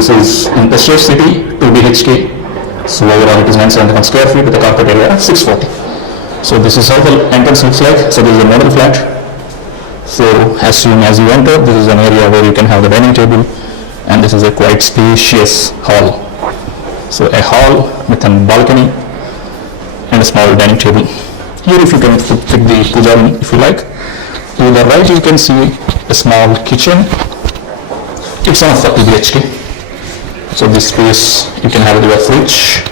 this is in Prestige City, 2 BHK. So overall it is 971 square feet with a carpet area of 640. So this is how the entrance looks like. So this is a model flat. So as soon as you enter, this is an area where you can have the dining table, and this is a quite spacious hall. So a hall with a balcony and a small dining table. Here if you can fit the puja room if you like. To the right you can see a small kitchen. It's on 40 BHK. So this space you can have your fridge,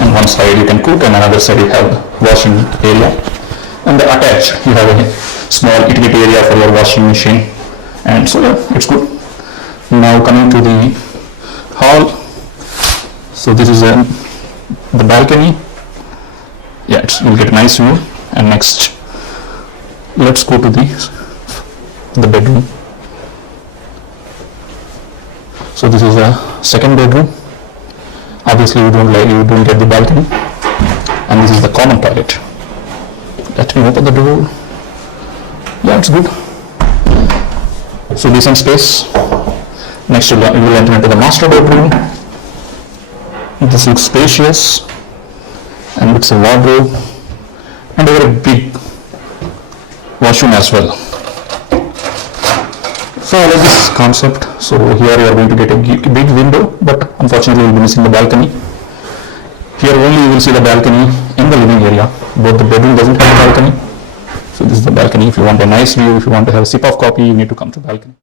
and one side you can cook and another side you have washing area. And the attached you have a small utility area for your washing machine. And so yeah, it's good. Now coming to the hall. So this is the balcony. Yeah, you'll get a nice view. And next, let's go to the bedroom. So this is a second bedroom. Obviously you don't get the balcony. And this is the common toilet. Let me open the door. Yeah, it's good. So decent space. Next you will enter into the master bedroom. This looks spacious, and it's a wardrobe and a very big washroom as well. So I like this concept. So here you are going to get a big window, but unfortunately you will be missing the balcony. Here only you will see the balcony in the living area. Both the bedroom doesn't have a balcony. So this is the balcony. If you want a nice view, if you want to have a sip of coffee, you need to come to the balcony.